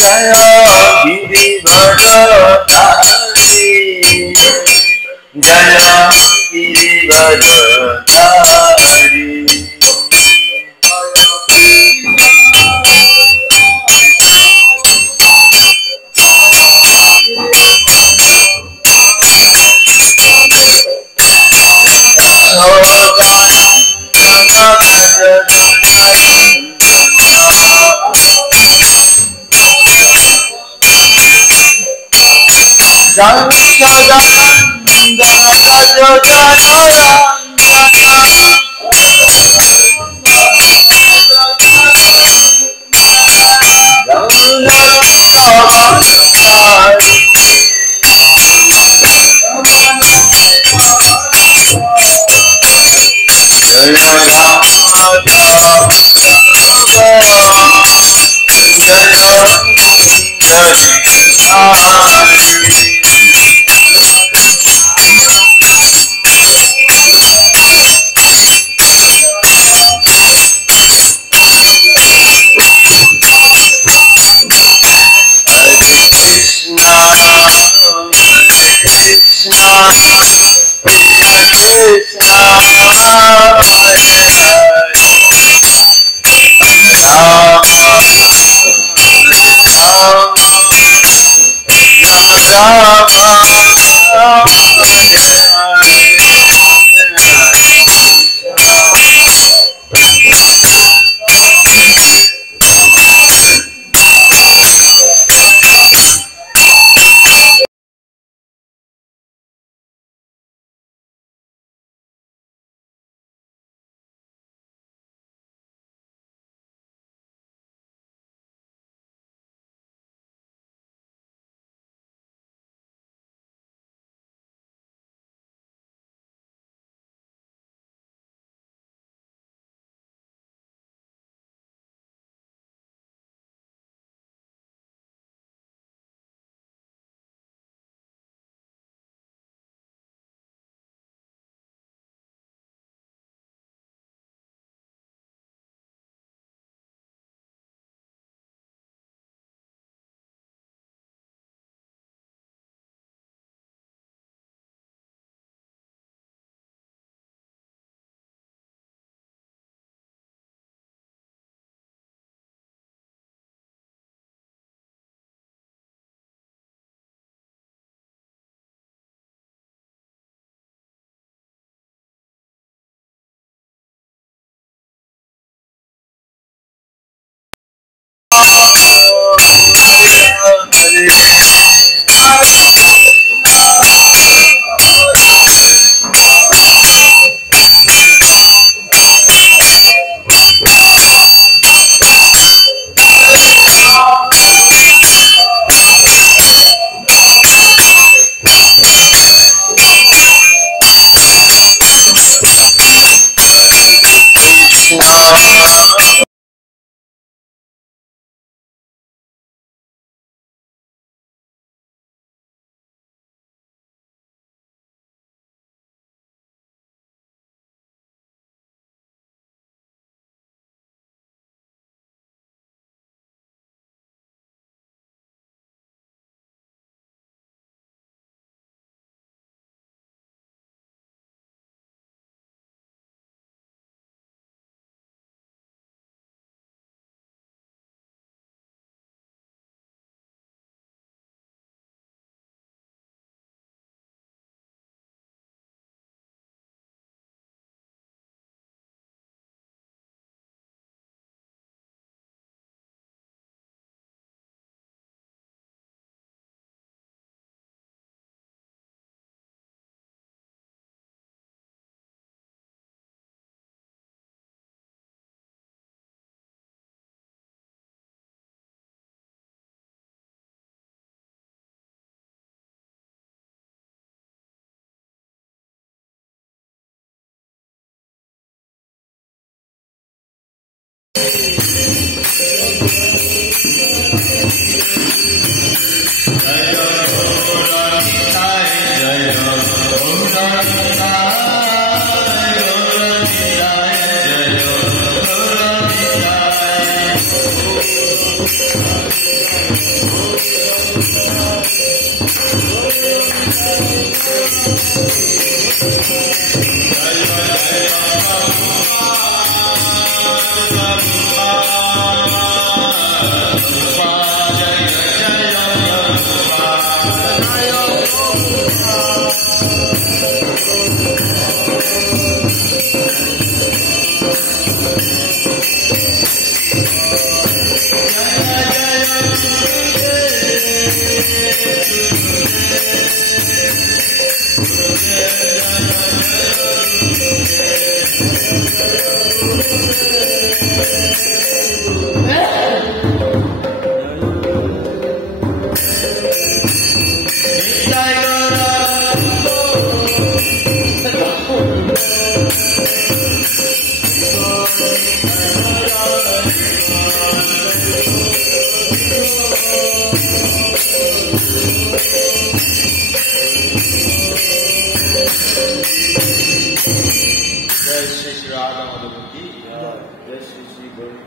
जय गिरिवरधारी जय गिरिवरधारी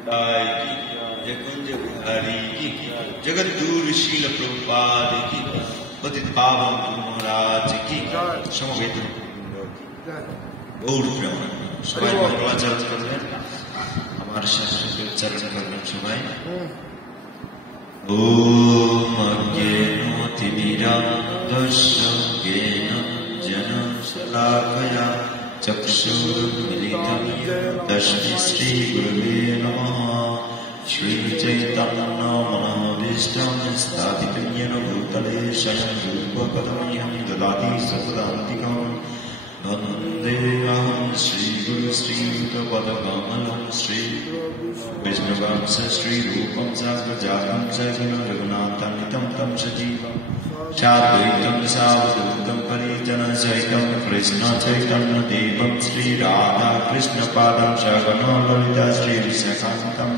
जय कुंज बिहारी की जगत गुरु शील प्रभुपाद की पतित पावन गुरु महाराज की समवेत गौर प्रेम सबाई मंगलाचरण करते हमारे शास्त्र के उच्चारण करने सबाई ओम अज्ञानतिमिरान्धस्य ज्ञान जनशलाकया चक्षुरुन्मिलितं तस्मै श्रीगुरुवे नमः श्रीचैतन्यमनोभीष्टं स्थापितं येन भूतले स्वयं रूपपदमह्यं ददाति सततान्तिकं वन्देऽहं श्रीगुरु श्रीयुतपदकमलं श्रीविष्णुवंश श्रीरूपं साग्रजातं च रघुनाथान्वितं तं सजीवम् शाद्वैतं सावधूतं परिजनसहितं कृष्णचैतन्यदेवं श्रीराधाकृष्णपादं सगणो ललिता श्रीविशाखान्तं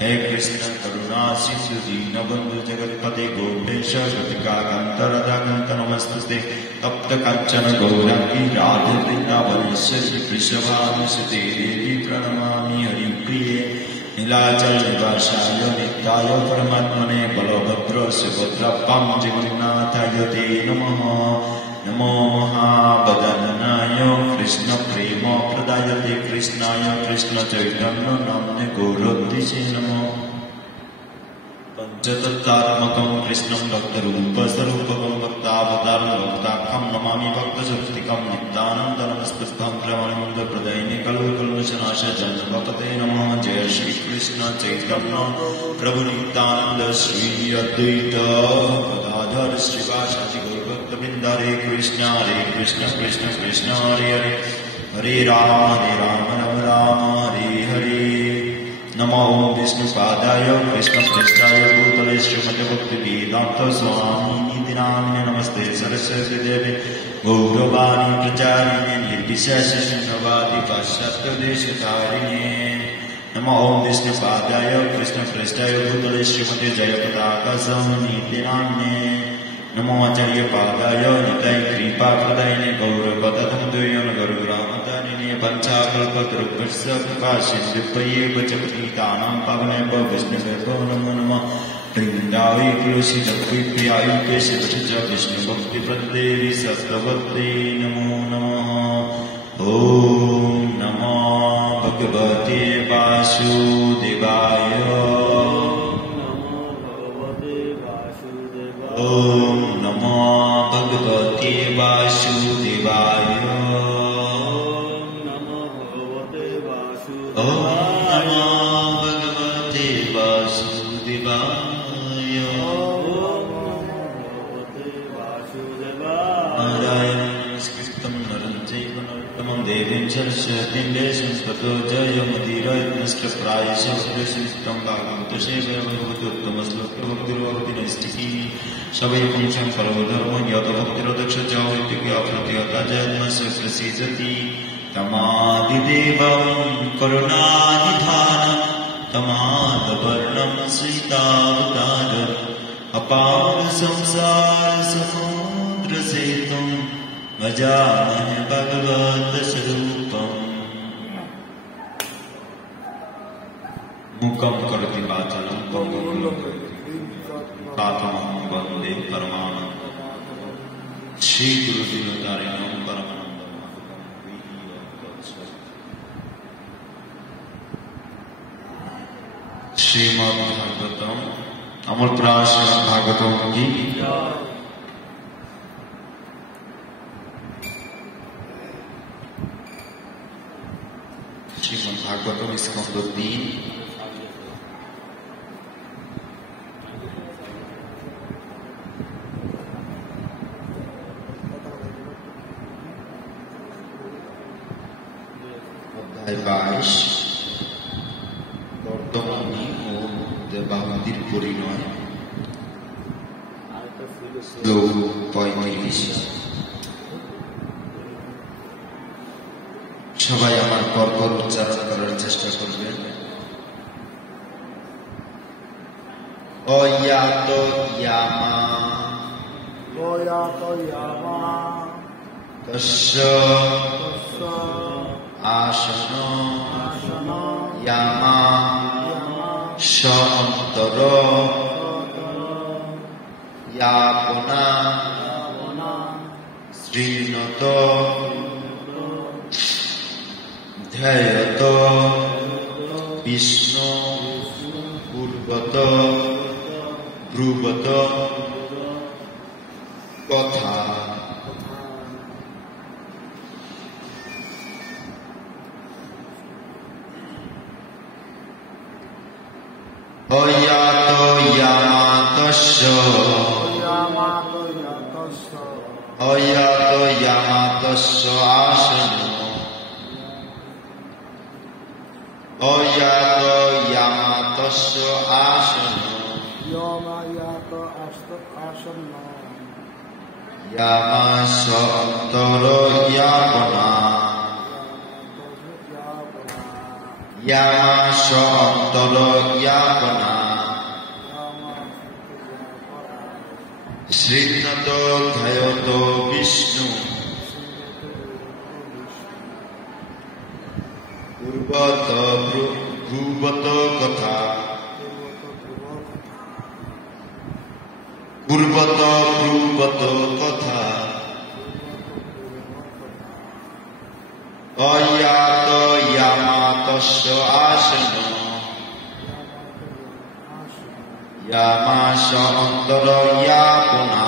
हे कृष्ण करुणा सिन्धु दीनबन्धु जगत्पते गोपेश गतिकान्त राधाकान्त नमस्तुते तप्त काञ्चन गौराङ्गी राधे वृन्दावनेश्वरि वृषभानुसुते देवी प्रणमामि हरिप्रिये नीलाचल निवासाय नित्याय परमात्मने बलभद्र सुभद्राभ्यां जगन्नाथाय ते नमः नमो महावदनाय कृष्ण प्रेम प्रदायते कृष्णाय कृष्ण चैतन्य नाम्ने गौरवतिसे नमः पंचतत्त्वात्मकं कृष्णं भक्तरूपस्वरूपकं भक्तावतारं भक्ताख्यं नमामि भक्तशक्तिकं नित्यानन्दनमस्तुभं प्रमाणमुद्रप्रदायिने कलुकल्मषनाशाय जन्मपतये नमः जय श्री कृष्ण चैतन्य प्रभु नित्यानंद श्री अद्वैत गदाधर श्रीवासादि गौरभक्तवृन्द हरे कृष्ण कृष्ण कृष्ण हरे हरे हरे राम राम राम हरे हरे नमो विष्णुपादाय कृष्णप्रेष्ठाय भूतले श्रीमते भक्तिवेदान्त स्वामिनिति नामिने नमस्ते सरस्वती देवे गौरवाणी प्रचारिणे निर्विशेष शून्यवादी पाश्चात्यदेशतारिणे नमो विष्णुपादाय कृष्णप्रेष्ठाय भूतले श्रीमते जयपताका स्वामिनिति नामिने नमो आचार्यपादाय निताय कृपाप्रदायिने गौरवपदतमद्वयं गरुरामतारिणे पञ्चाकल्पतरुभ्यश्च कृपासिन्धुभ्यैव च पतितानां पावनेभ्यो वैष्णवेभ्यो नमो नमः वृन्दावै तुलसीदत्तप्रियाय केशवश्च विष्णुभक्तिप्रदेवी सत्यवत्यै नमो नमः ॐ नमो भगवते वासुदेवाय ॐ नमो भगवते वासुदेवाय ॐ नमो भगवते वासुदेवाय नारायणं नमस्कृतं नरं चैव नरोत्तमं देवीं सरस्वतीं देशं ततो जयमुदीरयन्नष्टप्रायशः सुरक्षितं भागवतो सेवयभूतोत्तमश्लोकभक्तिर्भवति नैष्टिकी सवैकुंठं फलोधर्म यतभक्तिरदक्षजावैत्युक्याप्रतिहता जन्मस्य प्रसीदति तमादिदेवं करुणानिधानं तमादवर्णं सीतावतारम् अपार संसारसमुद्रसेतुं भजामहे भगवतस्वरूपम् मुखं करोति वाचालं पापमहं वन्दे परमानन्दं श्रीगुरुदिनदारिणं परमानन्दं श्रीमद्भागवतम् अमरपुरा श्रीमद्भागवतम की श्रीमद्भागवतम स्कंद 3 अध्याय 22 বর্তমানে ও দেবাবতীর পরিণয় 35 সবাই আমার পরপর উচ্চারণ করার চেষ্টা করবেন। অয়াত ইয়ামা তস্য আসন ইয়ামা সন্তর ইয়াপনা শ্রীনত ধ্যায়ত বিষ্ণু পূর্বত ব্রুবত কথা। অয়াত ইয়ামাতস্য অয়াত ইয়ামাতস্য আসন অয়াত ইয়ামাতস্য আসন ইয়ামাস অন্তর ইয়াপনা ইয়ামাস অন্তর ইয়াপনা শ্রীনত ধ্যায়ত বিষ্ণু পূর্বত ব্রুবত কথা পূর্বত ব্রুবত কথা। অয়াত ইয়ামাতস্য আসন ইয়ামাস অন্তর ইয়াপনা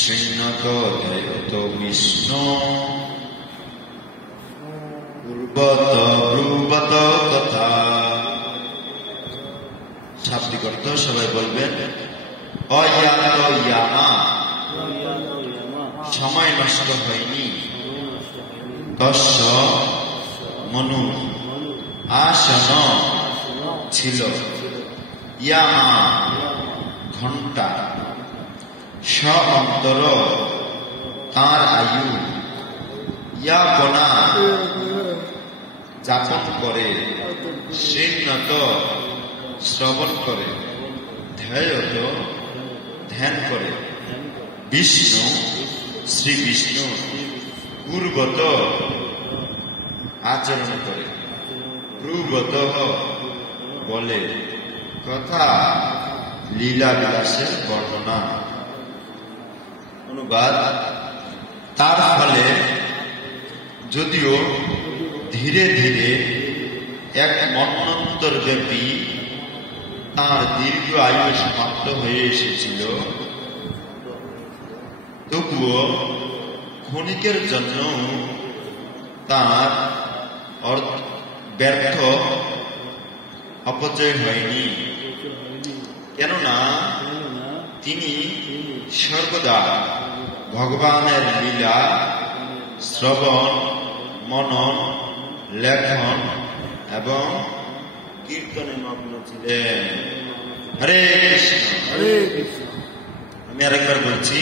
শ্রীনত ধ্যায়ত বিষ্ণু পূর্বত ব্রুবত কথা। শাব্দিক অর্থ সবাই বলবেন। অয়াত ইয়ামা সময় নষ্ট হয়নি, তস্য মনু আসন ছিল, ইয়ামা ঘণ্টা, স অন্তর তাঁর আয়ু, ইয়াপনা যাপন করে, শ্রীনত শ্রবণ করে, ধ্যায়ত ধ্যান করে, বিষ্ণু শ্রী বিষ্ণু পূর্বত আচরণ করে, ব্রুবত বলে, কথা লীলা বিলাসের বর্ণনা। অনুবাদ। তার ফলে যদিও ধীরে ধীরে এক মন্বন্তর ব্যাপী তাঁর দীর্ঘ আয়ু সমাপ্ত হয়ে এসেছিল, তবুও ক্ষণিকের জন্য তাঁর ব্যর্থ অপচয় হয়নি, কেননা তিনি সর্বদা ভগবানের লীলা শ্রবণ, মনন, লেখন এবং কীর্তনে মগ্ন ছিলেন। হরে কৃষ্ণ। আমি আরেকবার বলছি।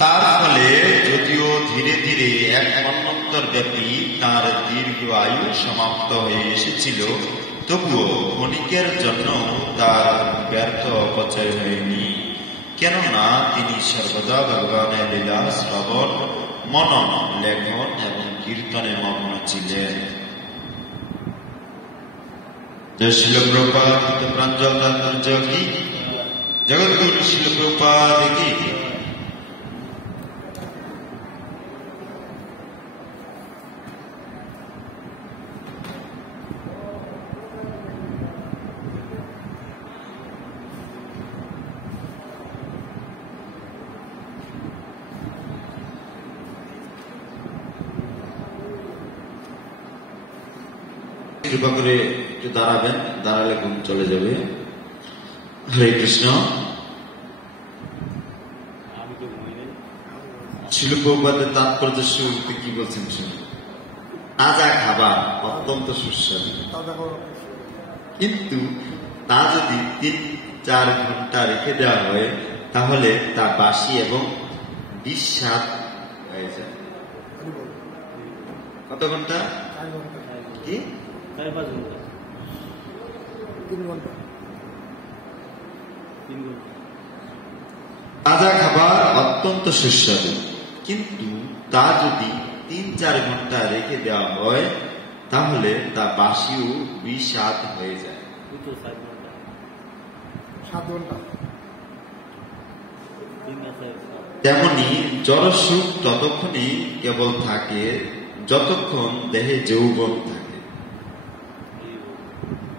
তার ফলে যদিও ধীরে ধীরে এক মন্বন্তর ব্যাপী তাঁর দীর্ঘ আয়ু সমাপ্ত হয়ে এসেছিল, তবুও ক্ষণিকের জন্য তার ব্যর্থ অপচয় হয়নি, কেননা তিনি সর্বদা ভগবানের লীলা শ্রবণ, মনন, লেখন এবং কীর্তনে মগ্ন ছিলেন। জয় শিল প্রভুপাদ প্রাঞ্জল যোগী জগৎগুরু শিল প্রভুপাদ কি। কৃপা করে একটু দাঁড়াবেন, দাঁড়ালে ঘুম চলে যাবে। হরে কৃষ্ণ। শিল প্রভুপাদের তাৎপর্য শুরুতে কি বলছেন শুনুন। তাজা খাবার অত্যন্ত সুস্বাদু, কিন্তু তা যদি ৩-৪ ঘন্টা রেখে দেওয়া হয় তাহলে তা বাসি এবং বিস্বাদ হয়ে যায়। কত ঘন্টা? কি? তাজা খাবার অত্যন্ত সুস্বাদু, কিন্তু তা যদি ৩-৪ ঘন্টা রেখে দেওয়া হয় তাহলে তা বাসিও বিস্বাদ হয়ে যায়। তেমনি জড়সুখ ততক্ষণই কেবল থাকে যতক্ষণ দেহে যৌবন থাকে।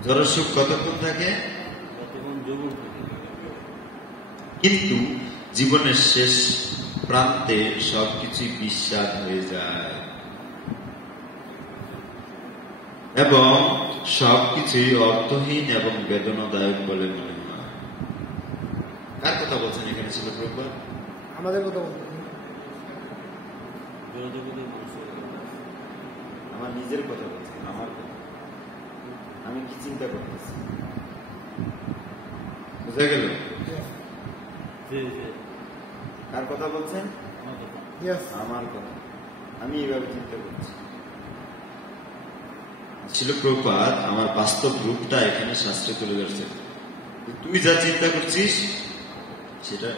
জড়সুখ কতক্ষণ থাকে? কিন্তু জীবনের শেষ প্রান্তে সবকিছু বিস্বাদ হয়ে যায় এবং সবকিছুই অর্থহীন এবং বেদনাদায়ক বলে মনে হয়। কার কথা বলছেন এখানে? ছিল প্রভুপাদ আমাদের কথা বলছেন। আমার নিজের কথা বলছেন, আমার কথা। আমি কি চিন্তা করতেছি বুঝা গেল? কার কথা বলছেন? আমার কথা। আমি এইভাবে চিন্তা করছি। ছিল প্রভুপাদ আমার বাস্তব রূপটা এখানে শাস্ত্রে তুলে ধরছে। তুই যা চিন্তা করছিস সেটা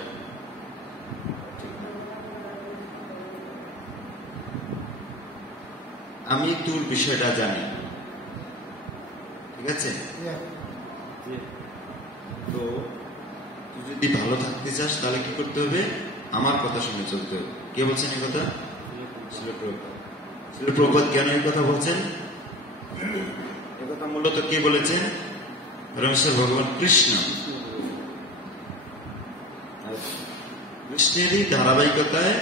আমি তোর বিষয়টা জানি, ঠিক আছে? তো তুই যদি ভালো থাকতে চাস তাহলে কি করতে হবে? আমার কথা শুনে চলতে হবে। কে বলছেন এই কথা? ছিল প্রভুপাদ। ছিল প্রভুপাদ কেন এই কথা বলছেন? এ কথা মূলত কে বলেছেন? পরমেশ্বর ভগবান কৃষ্ণ। কৃষ্ণেরই ধারাবাহিকতায়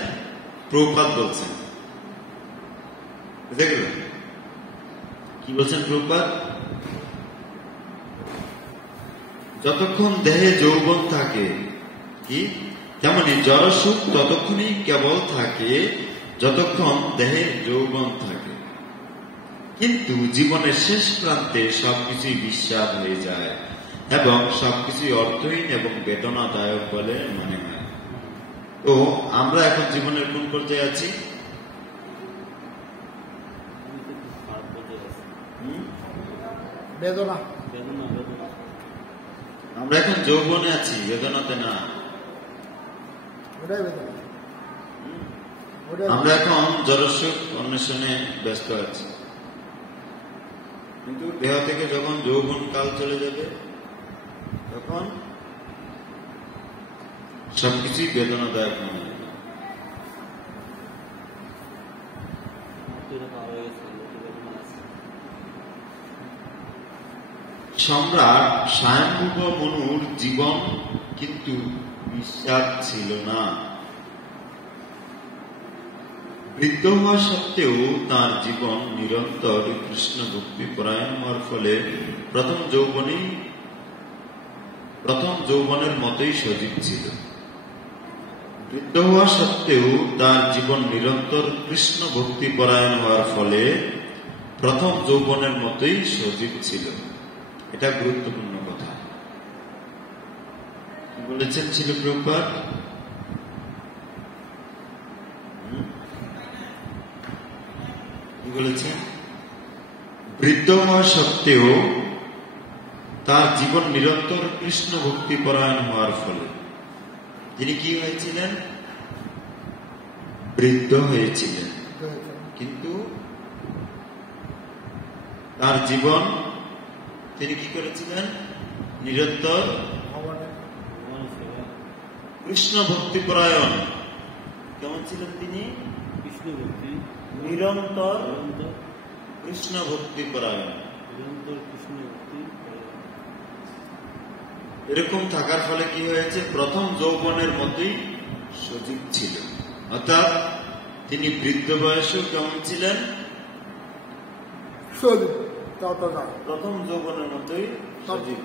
প্রভুপাদ বলছেন। বুঝা গেল? কি বলছেন প্রভুপাদ? যতক্ষণ দেহে যৌবন থাকে, কি তেমনি জড়সুখ ততক্ষণই কেবল থাকে যতক্ষণ দেহে যৌবন থাকে, কিন্তু জীবনের শেষ প্রান্তে সবকিছুই বিস্বাদ হয়ে যায় এবং সবকিছুই অর্থহীন এবং বেদনাদায়ক বলে মনে হয়। তো আমরা এখন জীবনের কোন পর্যায়ে আছি? বেদনা। আমরা এখন যৌবনে আছি, বেদনাতে না। আমরা এখন জড়সুখ অন্বেষণে ব্যস্ত আছি, কিন্তু দেহ থেকে যখন যৌবন কাল চলে যাবে তখন সবকিছুই বেদনাদায়ক মনে হবে। সম্রাট স্বয়ম্ভুব মনুর জীবন কিন্তু বিস্বাদ ছিল না। বৃদ্ধ হওয়া সত্ত্বেও তার জীবন নিরন্তর কৃষ্ণ ভক্তি পরায়ণ হওয়ার ফলে প্রথম যৌবনের মতোই সজীব ছিল। বৃদ্ধ হওয়া সত্ত্বেও তার জীবন নিরন্তর কৃষ্ণ ভক্তি পরায়ণ হওয়ার ফলে প্রথম যৌবনের মতোই সজীব ছিল। এটা গুরুত্বপূর্ণ কথা। কি বলেছেন ছিল প্রভুপাদ? কি বলেছেন? বৃদ্ধ হওয়া সত্ত্বেও তার জীবন নিরন্তর কৃষ্ণ ভক্তি পরায়ণ হওয়ার ফলে তিনি কি হয়েছিলেন? বৃদ্ধ হয়েছিলেন, কিন্তু তার জীবন তিনি কি করেছিলেন? নিরন্তর কৃষ্ণ ভক্তি পরায়ণ। কেমন ছিলেন তিনি? নিরন্তর কৃষ্ণ ভক্তি পরায়ণ। এরকম থাকার ফলে কি হয়েছে? প্রথম যৌবনের মতোই সজীব ছিল। অর্থাৎ তিনি বৃদ্ধ বয়সেও কেমন ছিলেন? প্রথম যৌবনের মতোই সজীব।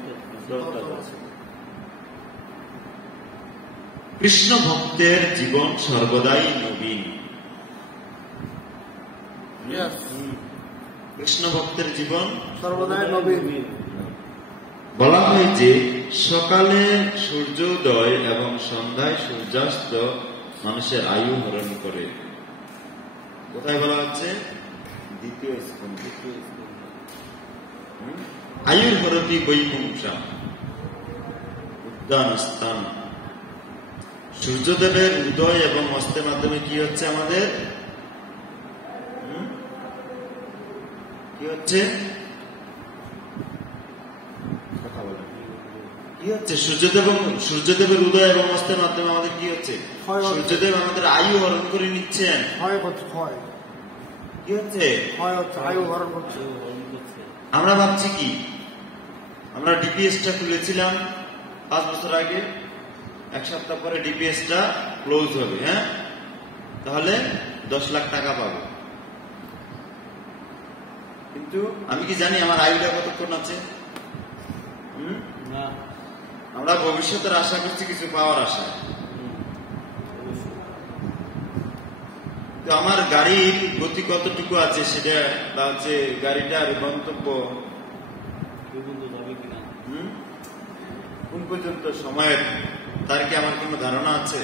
কৃষ্ণ ভক্তের জীবন সর্বদাই নবীন। কৃষ্ণ ভক্তের জীবন সর্বদাই নবীন। বলা হয় যে সকালে সূর্যোদয় এবং সন্ধ্যায় সূর্যাস্ত মানুষের আয়ু হরণ করে। কোথায় বলা হচ্ছে? দ্বিতীয় স্কন্ধে। আয়ুর হরতি বৈকুণ্ঠা উদ্যান স্থান। সূর্যদেবের উদয় এবং অস্তের মাধ্যমে কি হচ্ছে? আমাদের কি হচ্ছে? কথা বলেন। কি হচ্ছে? সূর্যদেবের উদয় এবং অস্তের মাধ্যমে আমাদের কি হচ্ছে? সূর্যদেব আমাদের আয়ু হরণ করে নিচ্ছেন। কি হচ্ছে? আয়ু হরণ করছে। আমরা ভাবছি কি, আমরা ডিপিএসটা খুলেছিলাম 5 বছর আগে, 1 সপ্তাহ পরে ডিপিএসটা ক্লোজ হবে। হ্যাঁ, তাহলে 10 লাখ টাকা পাবো। কিন্তু আমি কি জানি আমার আয়ুটা কতক্ষণ আছে? আমরা ভবিষ্যতের আশা করছি কিছু পাওয়ার আশা। তো আমার গাড়ির গতি কতটুকু আছে সেটা, বা হচ্ছে গাড়িটার গন্তব্য কোন পর্যন্ত সময়ের, তার কি আমার কোনো ধারণা আছে?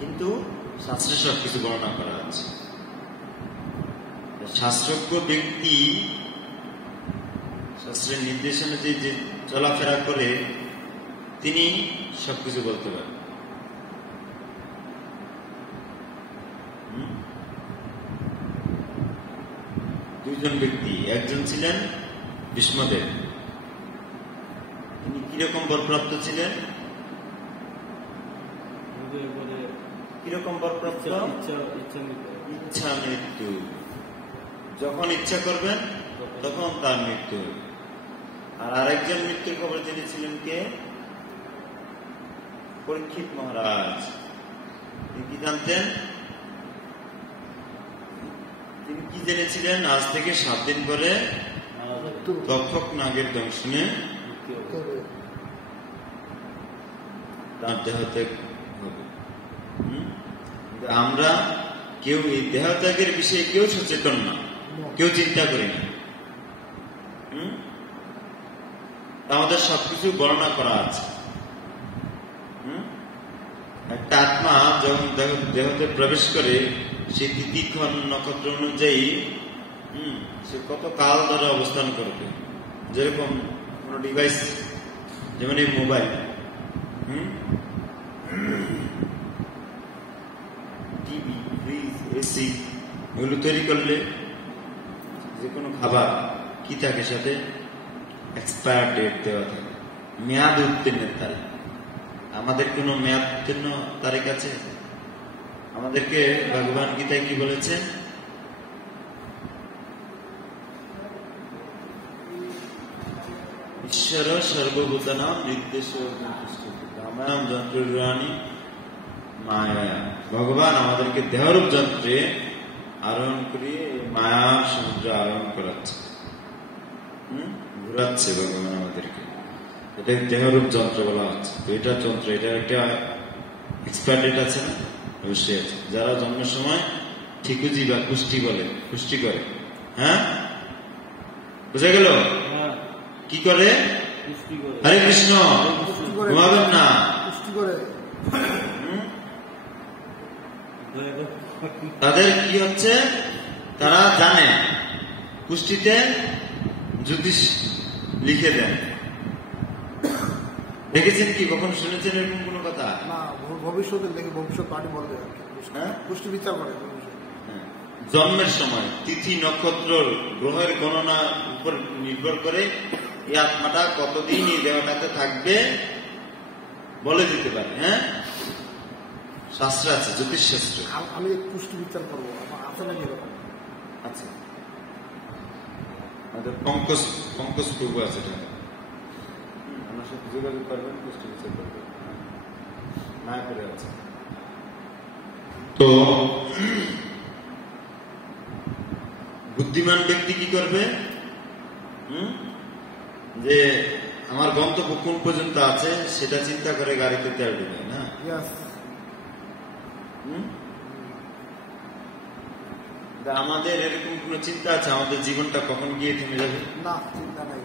কিন্তু শাস্ত্রে সবকিছু বর্ণনা করা আছে। শাস্ত্রজ্ঞ ব্যক্তি শাস্ত্রের নির্দেশনা যে চলাফেরা করে তিনি সবকিছু বলতে পারেন। দুইজন ব্যক্তি, একজন ছিলেন ভীষ্মদেব। তিনি কিরকম বরপ্রাপ্ত ছিলেন? কিরকম বরপ্রাপ্ত? ইচ্ছা মৃত্যু। যখন ইচ্ছা করবেন তখন তার মৃত্যু। আর আরেকজন মৃত্যুর খবর জেনেছিলেন কে? পরীক্ষিত মহারাজ। তিনি কি জানতেন? তিনি কি জেনেছিলেন? আজ থেকে 7 দিন পরে তক্ষক নাগের দংশনে তার দেহত্যাগ হবে। আমরা কেউ এই দেহত্যাগের বিষয়ে কেউ সচেতন না, কেউ চিন্তা করি না। আমাদের সবকিছু বর্ণনা করা আছে। একটা আত্মা যখন দেহতে প্রবেশ করে, সে তিথিক্ষণ নক্ষত্র অনুযায়ী সে কত কাল ধরে অবস্থান করবে। যেরকম কোন ডিভাইস, যেমন এই মোবাইল, টিভি, ফ্রিজ, এসি, এগুলো তৈরি করলে যে কোনো খাবার কি থাকে সাথে? এক্সপায়ার ডেট দেওয়া থাকে, মেয়াদ উত্তীর্ণের তারিখ। আমাদের কোন মেয়াদ উত্তীর্ণ তারিখ আছে? আমাদেরকে ভগবান গীতায় কি বলেছেন? ঈশ্বর সর্বভূতানাম নির্দেশ রামায়ণ যন্ত্রাণী মায়া। ভগবান আমাদেরকে দেহরূপ যন্ত্রে আরোহণ করিয়ে মায়া সমুদ্র আরোহণ করাচ্ছে, ঘুরাচ্ছে ভগবান আমাদেরকে। এটা দেহরূপ যন্ত্র বলা হচ্ছে। তো এটা যন্ত্র, এটা একটা এক্সপায়ার ডেট আছে না? অবশ্যই আছে। যারা জন্মের সময় ঠিকুজি বা কুষ্টি বলে, কুষ্টি করে, হ্যাঁ, বুঝা গেল? কি করে? হরে কৃষ্ণ, ঘুমাবেন না। তাদের কি হচ্ছে? তারা জানে, কুষ্টিতে জ্যোতিষ লিখে দেন। দেখেছেন কি? কখন শুনেছেন এরকম কোন কথা? না, ভবিষ্যতের দেখে ভবিষ্যৎ পার্টি বলতে পুষ্টি বিচার করে। জন্মের সময় তিথি, নক্ষত্র, গ্রহের গণনার উপর নির্ভর করে এই আত্মাটা কতদিন এই দেহটাতে থাকবে বলে দিতে পারে। হ্যাঁ, শাস্ত্র আছে, জ্যোতিষ শাস্ত্র। আমি পুষ্টি বিচার করবো, আছে না কিরকম? আচ্ছা, আমাদের পঙ্কজ প্রভু আছে, আমার সাথে যোগাযোগ করবেন, পুষ্টি বিচার করবেন, মায়াপুরে আছে। তো বুদ্ধিমান ব্যক্তি কি করবে? যে আমার গন্তব্য কোন পর্যন্ত আছে সেটা চিন্তা করে গাড়িতে তেল দিবে না। আমাদের এরকম কোন চিন্তা আছে আমাদের জীবনটা কখন গিয়ে থেমে যাবে? না, চিন্তা নাই।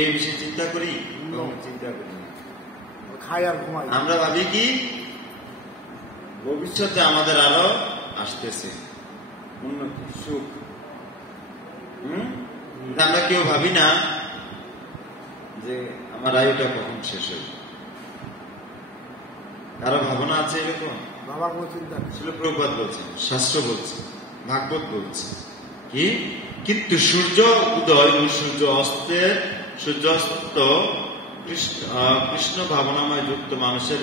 এই বিষয়ে চিন্তা করি? চিন্তা করি না, খাই আর ঘুমাই। আমরা ভাবি কি ভবিষ্যতে আমাদের আরো আসতেছে উন্নতি, সুখ। আমরা কেউ ভাবি না যে আমার আয়ুটা কখন শেষ হবে। কারো ভাবনা আছে এরকম? বাবা কোনো চিন্তা নেই। শিল প্রভুপাদ বলছেন, শাস্ত্র বলছে, ভাগবত বলছে কি, কিন্তু সূর্য উদয় ও সূর্য অস্ত কৃষ্ণ ভাবনাময় যুক্ত মানুষের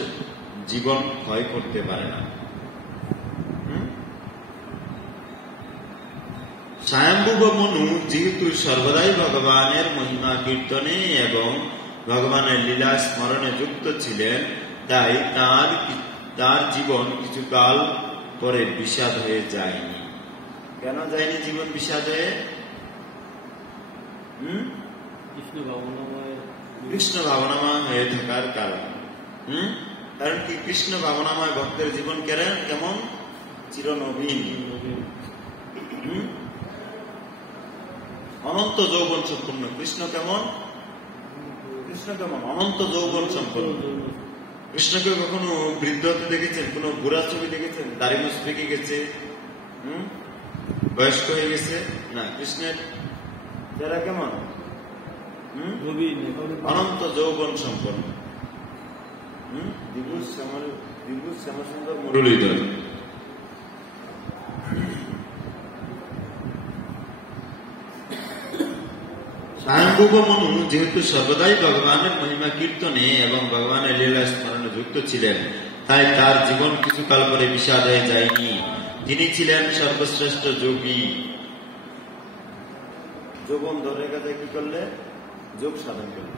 জীবন ক্ষয় করতে পারে না। স্বয়ম্ভুব মনু যেহেতু সর্বদাই ভগবানের মহিমা কীর্তনে এবং ভগবানের লীলা স্মরণে যুক্ত ছিলেন, তাই তার জীবন কিছুকাল পরে বিষাদ হয়ে যায়নি। কেন যায়নি জীবন বিষাদ হয়ে? কৃষ্ণ ভাবনাময় হয়ে থাকার কারণ। কারণ কি, কৃষ্ণ ভাবনাময় ভক্তের জীবন কেমন? চিরনবীন, অনন্ত যৌবন সম্পন্ন। কৃষ্ণ কেমন? অনন্ত যৌবন সম্পন্ন। কৃষ্ণকে কখনো বৃদ্ধ হতে দেখেছেন? কোন বুড়া ছবি দেখেছেন? দাড়ি মুছ পেকে গেছে, বয়স্ক হয়ে গেছে? না, কৃষ্ণের যারা কেমন? অনন্ত যৌবন সম্পন্ন। দ্বিভুজ শ্যামসুন্দর মুরলীধর। স্বয়ম্ভুব মনু যেহেতু সর্বদাই ভগবানের মহিমা কীর্তনে এবং ভগবানের লীলা স্মরণে যুক্ত ছিলেন, তাই তার জীবন কিছুকাল পরে বিষাদ হয়ে যায়নি। তিনি ছিলেন সর্বশ্রেষ্ঠ যোগী। যৌবন ধরে কাজে কি করলে? যোগ সাধন করলে।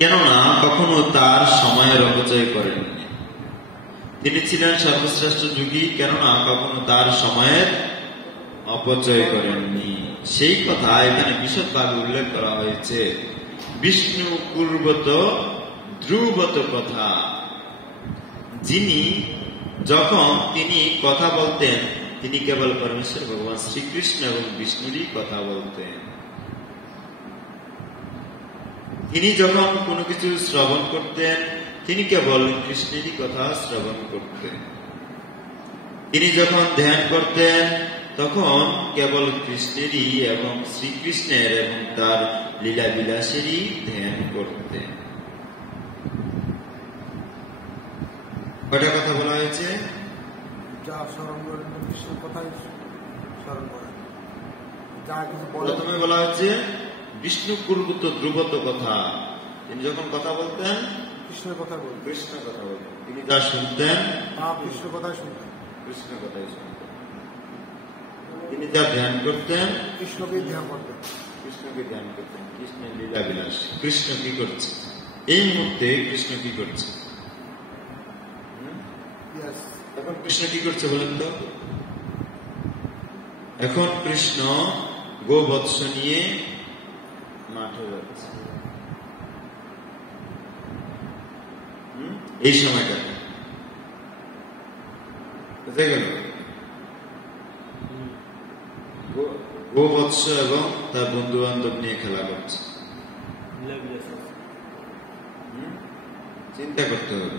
কেননা কখনো তার সময়ের অপচয় করেননি। তিনি ছিলেন সর্বশ্রেষ্ঠ যোগী, কেননা কখনো তার সময়ের অপচয় করেননি। সেই কথা এখানে বিশদভাবে উল্লেখ করা হয়েছে। বিষ্ণু পূর্বত ধ্রুবত কথা, যিনি যখন তিনি কথা বলতেন, তিনি কেবল পরমেশ্বর ভগবান শ্রীকৃষ্ণ এবং বিষ্ণুরই কথা বলতেন। তিনি যখন কোনো কিছু শ্রবণ করতেন, তিনি কেবল কৃষ্ণেরই কথা শ্রবণ করতেন। তিনি যখন ধ্যান করতেন, তখন কেবল কৃষ্ণেরই এবং শ্রীকৃষ্ণের এবং তার লীলা বিলাসেরই ধ্যান করতেন। কয়টা কথা বলা হয়েছে? যা স্মরণ করেন কৃষ্ণের কথাই স্মরণ করেন। যা কিছু প্রথমে বলা হচ্ছে বিষ্ণু পূর্বত ধ্রুবত কথা। তিনি যখন কথা বলতেন, কৃষ্ণের কথা বলতেন। কৃষ্ণের কথা বলতেন। তিনি যা শুনতেন, কৃষ্ণের কথাই শুনতেন। কৃষ্ণের কথাই শুনতেন। তিনি যা ধ্যান করতেন, কৃষ্ণকেই ধ্যান করতেন। কৃষ্ণকে ধ্যান করতেন। কৃষ্ণের লীলা বিলাস। কৃষ্ণ কি করছে এই মুহূর্তে? কৃষ্ণ কি করছে এখন? কৃষ্ণ কি করছে বলেন তো? এখন কৃষ্ণ গোবৎস নিয়ে মাঠে যাচ্ছে। এই সময়টা কোথায় গেল? গোবৎস এবং তার বন্ধু বান্ধব নিয়ে খেলা করছে। চিন্তা করতে হবে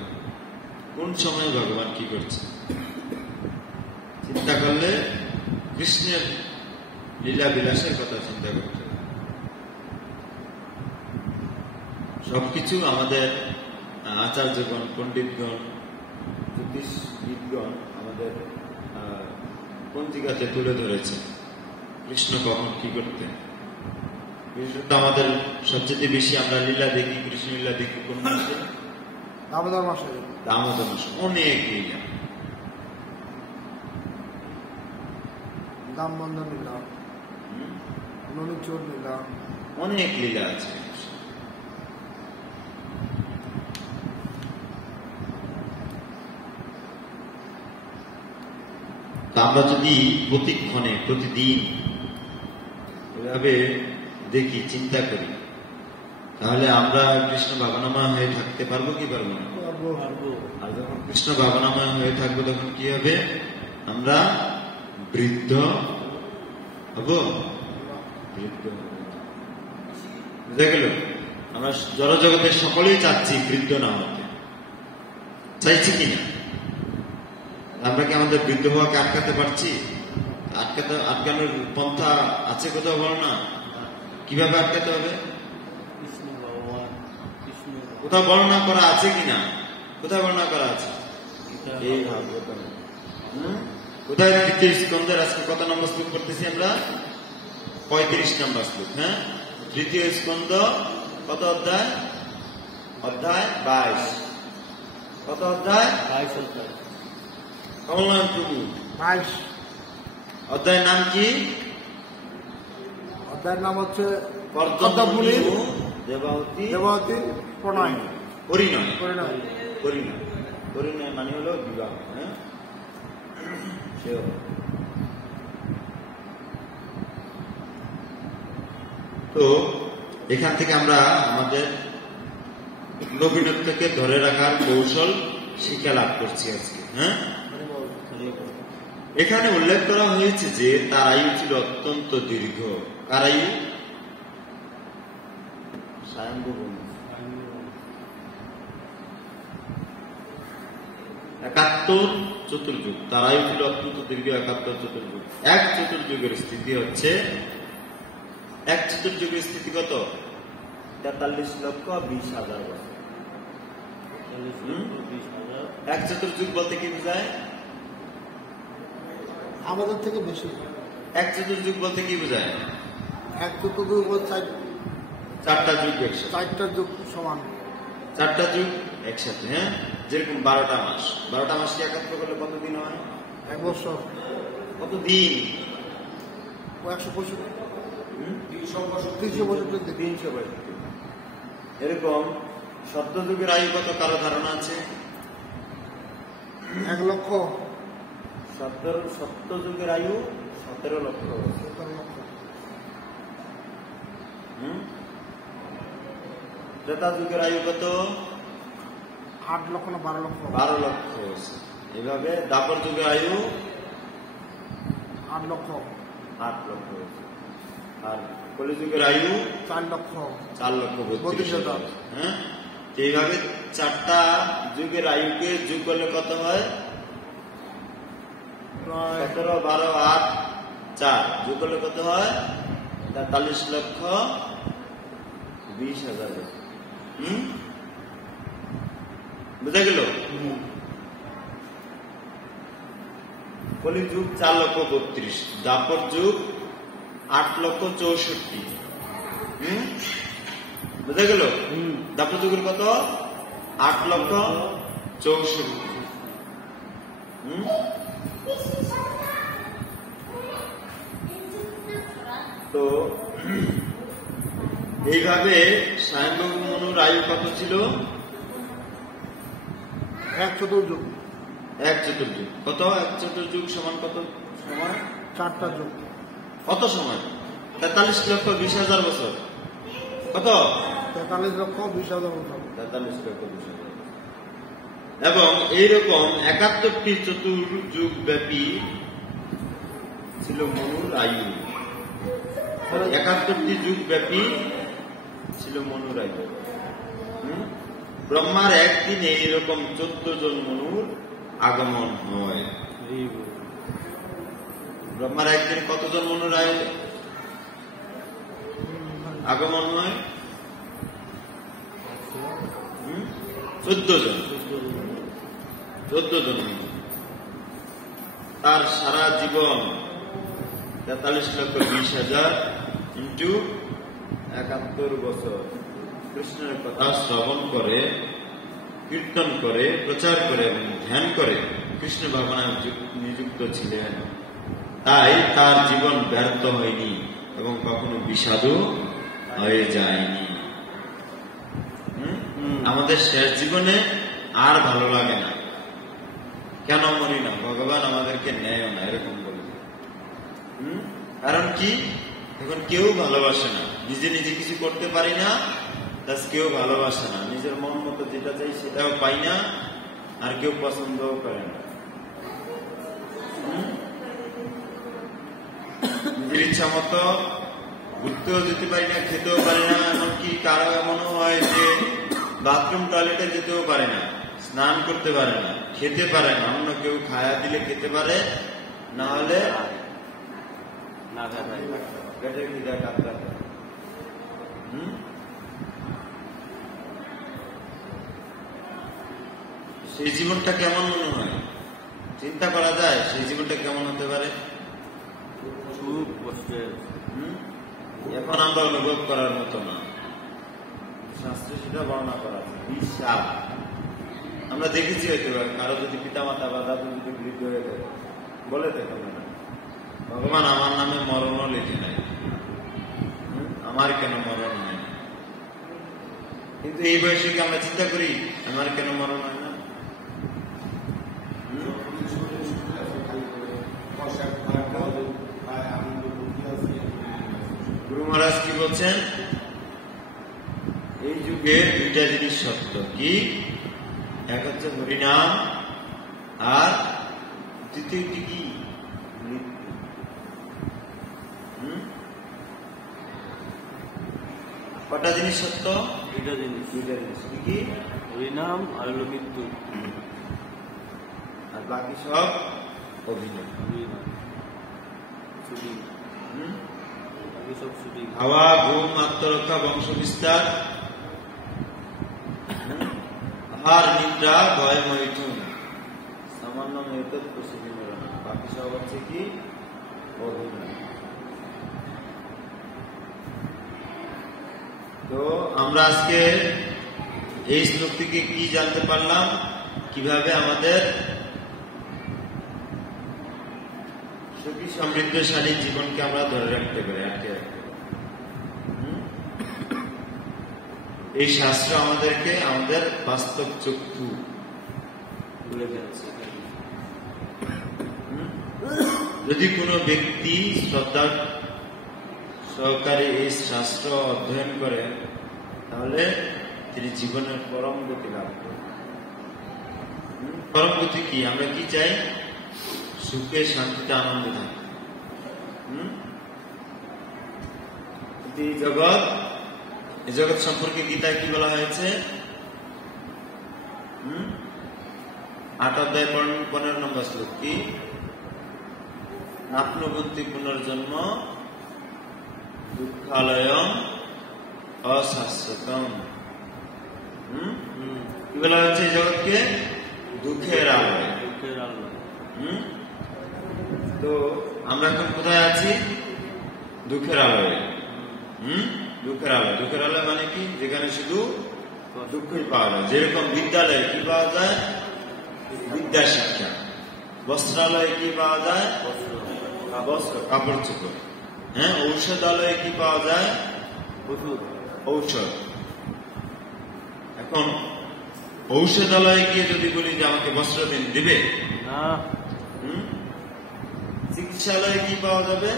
কোন সময় ভগবান কি করছে। চিন্তা করলে কৃষ্ণের লীলা বিলাসের কথা চিন্তা করতে হবে। সবকিছু আমাদের আচার্যগণ, পণ্ডিতগণ, জ্যোতিষবিদগণ আমাদের পঞ্জিকাতে তুলে ধরেছে কৃষ্ণ কখন কি করতেন। কৃষ্ণ তো আমাদের সবচেয়ে বেশি আমরা লীলা দেখি, কৃষ্ণ লীলা দেখি কোন মাসে? দামোদর মাসে। দামোদর মাসে অনেক লীলা। দামবন্ধন লীলা, ননীচোর লীলা, অনেক লীলা আছে। আমরা যদি প্রতিক্ষণে প্রতিদিন এভাবে দেখি, চিন্তা করি, তাহলে আমরা কৃষ্ণ ভাবনাময় হয়ে থাকতে পারবো কি পারবো না? আর যখন কৃষ্ণ ভাবনাময় হয়ে থাকবো তখন কি হবে? আমরা বৃদ্ধ হব। বৃদ্ধ বুঝা গেল? আমরা জড়জগতের সকলেই চাচ্ছি বৃদ্ধ না হতে, চাইছি কিনা? আমরা কি আমাদের বৃদ্ধ হওয়াকে আটকাতে পারছি? আটকানোর পন্থা আছে কোথাও? বলো না, কিভাবে আটকাতে হবে? কোথাও বর্ণনা করা আছে কিনা? কোথায় বর্ণনা করা আছে? এই ভাগবতম। কোথায়? তৃতীয় স্কন্ধের আজকে কত নম্বর শ্লোক করতেছি আমরা? 35 নম্বর শ্লোক। হ্যাঁ, তৃতীয় স্কন্ধ কত অধ্যায়? অধ্যায় 22। কত অধ্যায়? 22 অধ্যায়। কমলনাথ প্রভু 22। অধ্যায়ের নাম কি? অধ্যায়ের নাম হচ্ছে কর্দমমণি ও দেবাহুতি প্রণয়। পরিণয়। পরিণয়। পরিণয়। পরিণয় মানে হলো বিবাহ। হ্যাঁ, তো এখান থেকে আমরা আমাদের নবীনত্বকে ধরে রাখার কৌশল শিক্ষা লাভ করছি আজকে। হ্যাঁ, এখানে উল্লেখ করা হয়েছে যে তার আয়ু ছিল অত্যন্ত দীর্ঘ। কার আয়ু? স্বয়ম্ভু ব্রহ্মা। 71 চতুর্যুগ তার আয়ু ছিল অত্যন্ত দীর্ঘ। 71 চতুর্যুগ। এক চতুর্যুগের স্থিতি হচ্ছে, এক চতুর্যুগের স্থিতি কত? 43,20,000 বছর। এক চতুর্যুগ বলতে কি বোঝায়? আমাদের থেকে বেশি। এক চতুর্যুগ বলতে কি বোঝায়? এক চতুর্যুগ বলতে 4টা যুগ একসাথে। 4টা যুগ সমান। 4টা যুগ একসাথে। হ্যাঁ, যেরকম 12টা মাস। 12টা মাসকে একত্র করলে কত দিন হয়? 1 বছর। কত দিন? 165। 365 এরকম। সত্য যুগের আয়ু কত কারো ধারণা আছে? 1 লক্ষ। সত্য যুগের আয়ু 17 লক্ষ বছর। ত্রেতা যুগের আয়ু কত? 8 লক্ষ না 12 লক্ষ? 12 লক্ষ বছর। এভাবে দাপর যুগের আয়ু 8 লক্ষ। 8 লক্ষ বছর। আর কলিযুগের আয়ু 4 লক্ষ। 4 লক্ষ 32,000। হ্যাঁ, এইভাবে 4টা যুগের আয়ুকে যোগ করলে কত হয়? 17, 12, 8, 4 যোগ করলে কত হয়? 43,20,000 বছর। বুঝা গেল? কলিযুগ 4 লক্ষ 32, দাপর যুগ 8 লক্ষ 64। বুঝা গেল? দাপর যুগের কত? 8 লক্ষ 64। তো এইভাবে স্বয়ম্ভু মনুর আয়ু কত ছিল? 1 চতুর্যুগ। 1 চতুর্যুগ। কত? 1 চতুর্যুগ সমান কত সময়? 4টা যুগ। কত সময়? 43,20,000 বছর। কত? 43,20,000 বছর। 43,20,000। এবং এইরকম 71টি চতুর্যুগ ব্যাপী ছিল মনুর আয়ু। 71টি যুগ ব্যাপী ছিল মনুর আয়ু। ব্রহ্মার একদিনে এইরকম 14 জন মনুর আগমন হয়। ব্রহ্মার একদিনে কতজন মনুর আগমন হয়? 14 জন। 14 জন। তার সারা জীবন 43,20,000 ইন্টু 71 বছর কৃষ্ণের কথা শ্রবণ করে, কীর্তন করে, প্রচার করে এবং ধ্যান করে কৃষ্ণ ভাবনায় নিযুক্ত ছিলেন। তাই তার জীবন ব্যর্থ হয়নি এবং কখনো বিষাদও হয়ে যায়নি। আমাদের শেষ জীবনে আর ভালো লাগে না, কেন মরি না, ভগবান আমাদেরকে নেয় না, এরকম বলে। কারণ কি? এখন কেউ ভালোবাসে না, নিজে নিজে কিছু করতে পারি না, কেউ ভালোবাসে না, নিজের মন মতো যেটা চাই সেটাও পাই না, আর কেউ পছন্দও করে না। নিজের ইচ্ছা মতো ঘুরতেও যেতে পারি না, খেতেও পারি না, এমনকি কারো এমনও হয় যে বাথরুম টয়লেটে যেতেও পারে না, স্নান করতে পারে না, খেতে পারে না, অন্য কেউ খায়া দিলে খেতে পারে, না হলে পেটের খিদা কাতরাতে। সেই জীবনটা কেমন মনে হয়? চিন্তা করা যায় সেই জীবনটা কেমন হতে পারে? খুব কষ্টের। এখন আমরা অনুভব করার মতো না, শাস্ত্রে সেটা বর্ণনা করা আছে। বিশাল আমরা দেখেছি হয়তো কারো যদি পিতা মাতা বা দাদু যদি বৃদ্ধ হয়ে যায় বলে দেখো না, ভগবান আমার নামে মরণও লেখে নাই, আমার কেন মরণ হয় না? কিন্তু এই বয়সে কি আমরা চিন্তা করি আমার কেন মরণ হয় না? গুরু মহারাজ কি বলছেন? এই যুগের দুইটা জিনিস সত্য। কি? এক হচ্ছে হরিনাম, আর দ্বিতীয়টি কি? মৃত্যু। কটা জিনিস সত্য? দুইটা জিনিস। দুইটা জিনিস কি কি? হরিনাম আর হলো মৃত্যু। আর বাকি সব অভিনয়। হরিনাম শুটিং, বাকি সব শুটিং। খাওয়া, ঘুম, আত্মরক্ষা, বংশ বিস্তার, আহার, নিদ্রা, ভয়, মৈথুন, সামান্য মেয়েদের প্রসিদ্ধি মেলানো, বাকি সব হচ্ছে কি? অভিনয়। তো আমরা আজকে এই শ্লোক থেকে কি জানতে পারলাম? কিভাবে আমাদের সুখী সমৃদ্ধশালী জীবনকে আমরা ধরে রাখতে পারি, আটকে রাখতে পারি। এই শাস্ত্র আমাদেরকে আমাদের বাস্তব চক্ষু খুলে দিচ্ছে। যদি কোনো ব্যক্তি শ্রদ্ধা সহকারে এই শাস্ত্র অধ্যয়ন করে তাহলে তিনি জীবনের পরম গতি লাভ করেন। পরম গতি কি? আমরা কি চাই? সুখে, শান্তিতে, আনন্দে থাকি। এই জগৎ সম্পর্কে গীতায় কি বলা হয়েছে? 8 অধ্যায় 15 নম্বর শ্লোক কি? নাপ্নবন্তি পুনর্জন্ম দুঃখালয়ম অশাশ্বতম। কি বলা হচ্ছে? এই জগৎকে দুঃখের আলয়। দুঃখের আলো। তো আমরা এখন কোথায় আছি? দুঃখের আলয়ে। দুঃখের আলয়। দুঃখের আলয় মানে কি? যেখানে শুধু দুঃখই পাওয়া যায়। যেরকম বিদ্যালয়ে কি পাওয়া যায়? বিদ্যা শিক্ষা। বস্ত্রালয়ে কি পাওয়া যায়? বস্ত্র, কাপড় চোপড়। হ্যাঁ, ঔষধালয়ে কি পাওয়া যায়? ওষুধ, ঔষধ। এখন ঔষধালয়ে গিয়ে যদি বলি যে আমাকে বস্ত্র দিন, দিবে না। চিকিৎসালয়ে কি পাওয়া যাবে?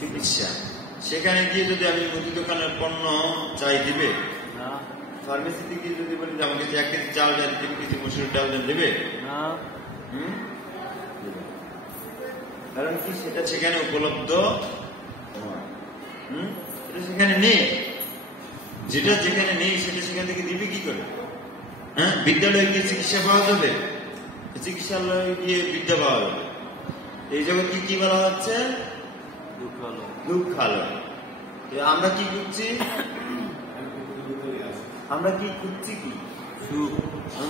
চিকিৎসা। সেখানে গিয়ে যদি আমি মুদি দোকানের পণ্য চাই, দিবে না। ফার্মেসিতে গিয়ে যদি বলি যে আমাকে 1 কেজি চাল দেন, 3 কেজি মসুর ডাল দেন, দিবে না। কারণ কি? সেটা সেখানে উপলব্ধ এটা সেখানে নেই। যেটা যেখানে নেই সেটা সেখান থেকে দিবে কি করে? হ্যাঁ, বিদ্যালয়ে গিয়ে চিকিৎসা পাওয়া যাবে, চিকিৎসালয়ে গিয়ে বিদ্যা পাওয়া যাবে। এই জগৎকে কি বলা হচ্ছে? দুঃখালয়। আমরা কি খুঁজছি? আমরা কি খুঁজছি? কি সুখ।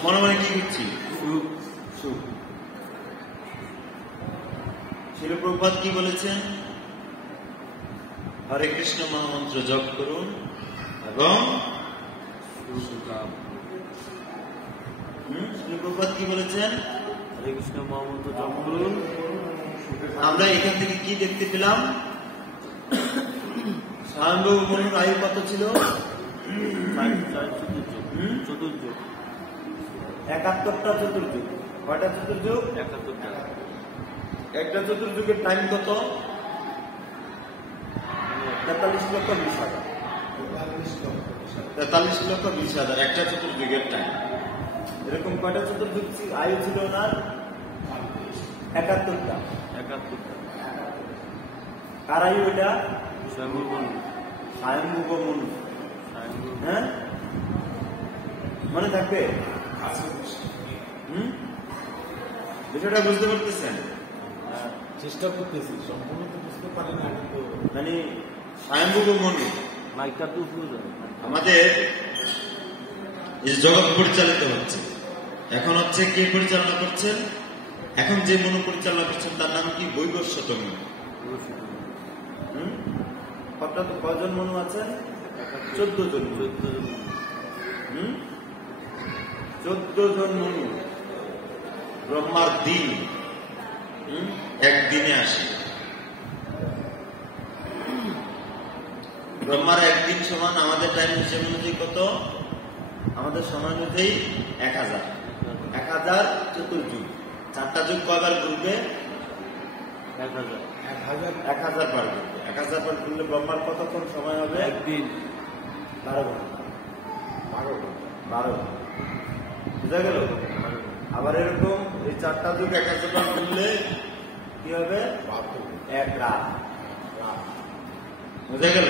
মনে মনে কি খুঁজছি? সুখ। সুখ। শিল প্রভুপাদ কি বলেছেন? হরে কৃষ্ণ মহামন্ত্র জপ করুন এবং শিল প্রভুপাদ কি বলেছেন? হরে কৃষ্ণ মহামন্ত্র জপ করুন। আমরা এখান থেকে কি দেখতে পেলাম? স্বয়ংভূ মনুর আয়ু কত ছিল? চতুর্যুগ। 71টা চতুর্যুগ। কয়টা চতুর্যুগ? 71টা। একটা চতুর্যুগের টাইম কত? 43,20,000। 43,20,000 একটা চতুর্যুগের টাইম। এরকম কয়টা চতুর্যুগ আয়ু ছিল না? 71টা। 71টা। কার আয়ু এটা? স্বয়ংভূ মনু। স্বয়ংভূ মনু। হ্যাঁ, মনে থাকবে? বিষয়টা বুঝতে পারতেছেন? চেষ্টা করতেছি, সম্পূর্ণ তো বুঝতে পারি না। মানে স্বয়ংভূ মনু মাইকটা তো আমাদের এই জগৎ পরিচালিত হচ্ছে, এখন হচ্ছে কে পরিচালনা করছেন? এখন যে মনু পরিচালনা করছেন তার নাম কি? বৈবস্বত মনু। কজন মনু আছে? 14 জন। 14 জন মনু ব্রহ্মার দিন একদিনে আসে। ব্রহ্মার একদিন সমান আমাদের টাইম হিসেবে অনুযায়ী কত? আমাদের সময় অনুযায়ী 1000। 1000 চতুর্যুগ। 4টা যুগ কয়বার ঘুরবে? 1000 বার ঘুরবে। 1000 বার ঘুরলে ব্রহ্মার কতক্ষণ সময় হবে? একদিন 12 ঘন্টা। 12 ঘন্টা। বুঝা গেল? আবার এরকম এই 4টা যুগ 1000 বার ঘুরলে কি হবে? 1 রাত। বুঝা গেল?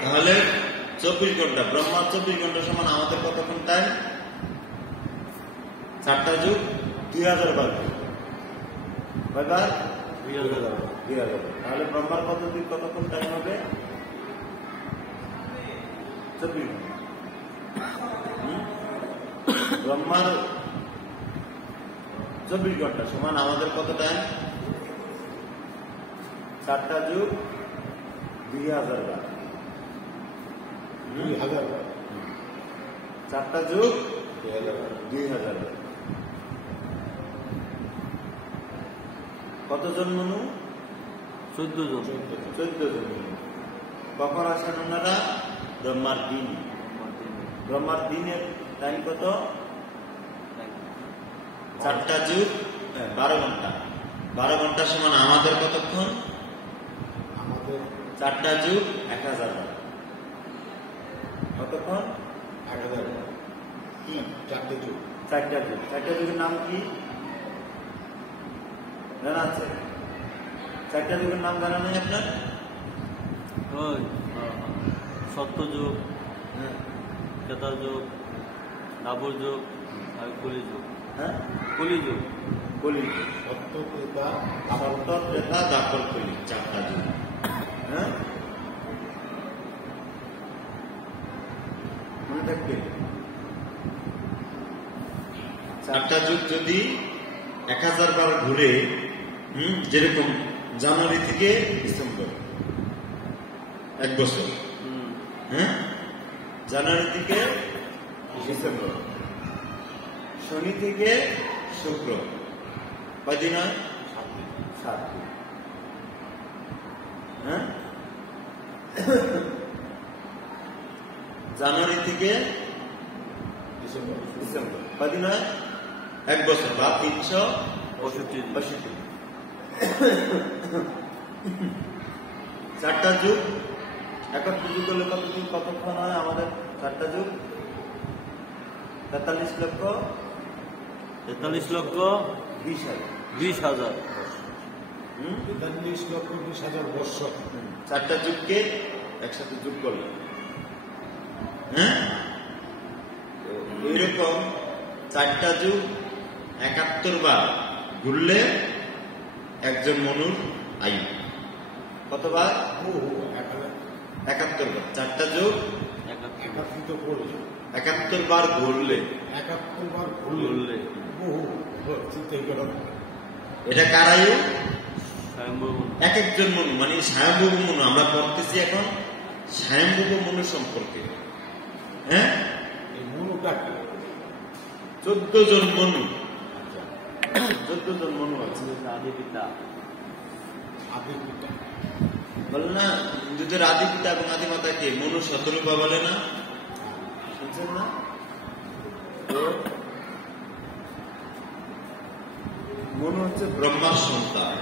তাহলে 24 ঘন্টা। ব্রহ্মার 24 ঘন্টা সমান আমাদের কতক্ষণ টাইম? 4টা যুগ 2000 বার। কয়বার? 2000। তাহলে ব্রহ্মার কতক্ষণ টাইম হবে? 24 ঘন্টা। ব্রহ্মার 24 ঘন্টা সমান আমাদের কত টাইম? 4টা যুগ 2000 বার। 4টা যুগ 2000 বার। কতজন মনু? 14 জন। 14 জন মনু। কখন আসেন ওনারা? ব্রহ্মার দিন। ব্রহ্মার দিনের টাইম কত? 4টা যুগ 12 ঘন্টা। 12 ঘন্টা সমান আমাদের কতক্ষণ? 4টা যুগ 1000 বার। কতক্ষণ? 1000 বার। কি? 4টা যুগ। 4টা যুগের নাম কি জানা আছে? 4টা যুগের নাম জানা নেই আপনার? সত্যযুগ, ত্রেতা যুগ, দ্বাপর যুগ আর কলিযুগ। হ্যাঁ, কলিযুগ। সত্য, ত্রেতা, দ্বাপর, কলি। 4টা যুগ। হ্যাঁ, মনে থাকবে? 4টা যুগ যদি 1000 বার ঘুরে, যেরকম জানুয়ারি থেকে ডিসেম্বর 1 বছর। হ্যাঁ, জানুয়ারি থেকে ডিসেম্বর। শনি থেকে শুক্র কয়দিন হয়? 7 দিন। হ্যাঁ, জানুয়ারি থেকে ডিসেম্বর কয়দিন হয়? 1 বছর বা 365 দিন। 4টা যুগ 71 যুগ হলে কতক্ষণ হয় আমাদের? 4টা যুগ 43 লক্ষ 20,000। 43,20,000 বৎসর। 4টা যুগকে একসাথে যোগ করলে, হ্যাঁ, এইরকম 4টা যুগ 71 বার ঘুরলে একজন মনুর আয়ু কতবার? 71 বার। 4টা যুগ 71 বার ঘুরলে, এটা কার আয়ু? এক একজন মনু, মানে স্বয়ম্ভব মনু। আমরা পড়তেছি এখন স্বয়ম্ভব মনু সম্পর্কে। হ্যাঁ, 14 জন মনু। 14 জন মনু আছে। আদি পিতা বলে না হিন্দুদের আদি পিতা এবং আদি মাতা কে? মনু শতরূপা বলে না? শুনছেন না? মনু হচ্ছে ব্রহ্মার সন্তান।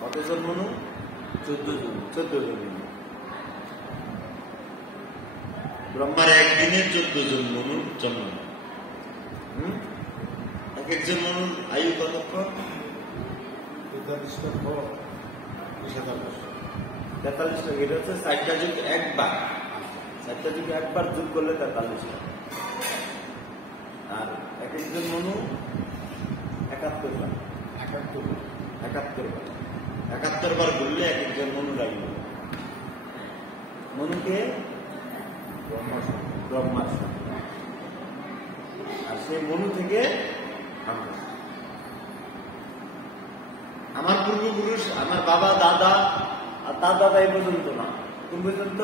কতজন মনু? 14 জন। 14 জন মনু। ব্রহ্মার একদিনে 14 জন মনুর জন্ম। এক একজন মনুর আয়ু কতক্ষণ? 43 লক্ষ। এটা হচ্ছে 4টা যুগ একবার। 4টা যুগ একবার যোগ করলে 43 লক্ষ। আর এক একজন মনু 71 বার। 71 বার ঘুরলে এক একজন মনুর আয়ু। মনুকে ব্রহ্মার সন্তান। আর সেই মনু থেকে আমরা। আমার পূর্বপুরুষ, আমার বাবা, দাদা আর তার দাদা এই পর্যন্ত না, কোন পর্যন্ত?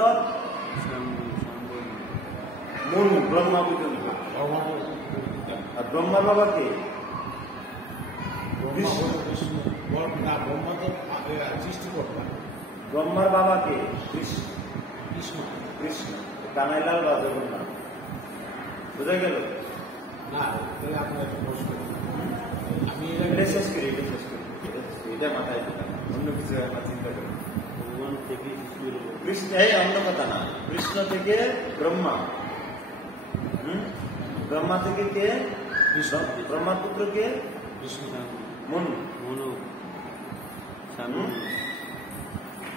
মনু, ব্রহ্মা পর্যন্ত। আর ব্রহ্মার বাবা কে? ব্রহ্মার বাবা কে? কৃষ্ণ। কৃষ্ণ কানাইলাল বা জগন্নাথ। বোঝা গেল? না, আপনার প্রশ্ন আমি এটা শেষ করি, এটা মাথায় দিলাম, অন্য কিছু আমার চিন্তা করি। ভগবান থেকে কৃষ্ণ, এই অন্য কথা না, কৃষ্ণ থেকে ব্রহ্মা। ব্রহ্মা থেকে কে? ব্রহ্মার পুত্র কে? মনু। মনু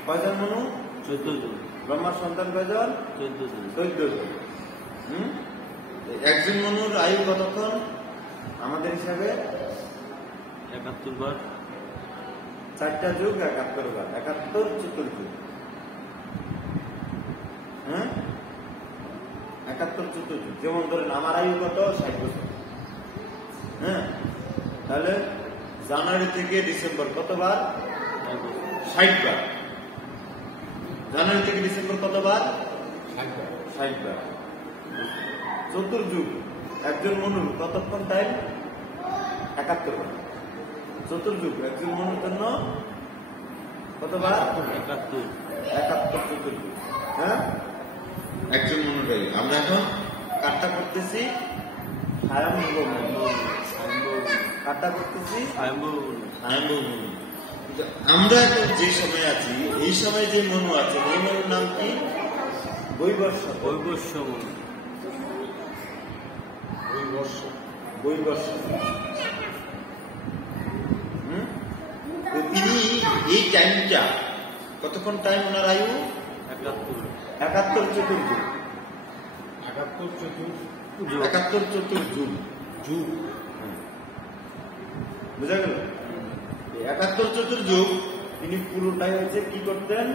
কয়জন মনু? 14 জন। ব্রহ্মার সন্তান কয়জন? 14 জন। 14 জন। একজন মনুর আয়ু কতক্ষণ আমাদের হিসাবে? 71 বার। 4টা যুগ 71 বার, 71 চতুর্যুগ। 71 চতুর্যুগ। যেমন ধরেন আমার আয়ু কত? 60 বছর। তাহলে জানুয়ারি থেকে ডিসেম্বর কতবার? 60 বার। জানুয়ারি থেকে ডিসেম্বর কতবার? 60 বার। চতুর্যুগ একজন মনুর কতক্ষণ টাইম? 71 বার। চতুর্যুগ একজন মনুর জন্য কতবার? 71 চতুর্যুগ। একজন মনুর টাইম। আমরা এখন কাটটা করতেছি কাটটা করতেছি আমরা এখন যে সময় আছি, এই সময় যে মনু আছে, এই মনুর নাম কি? বৈবর্ষ। তিনি এই টাইমটা কতক্ষণ টাইম ওনার আয়ু? 71 চতুর্যুগ। 71 চতুর্যুগ। বুঝা গেল? 71 চতুর্যুগ তিনি পুরোটাই হচ্ছে কি করতেন?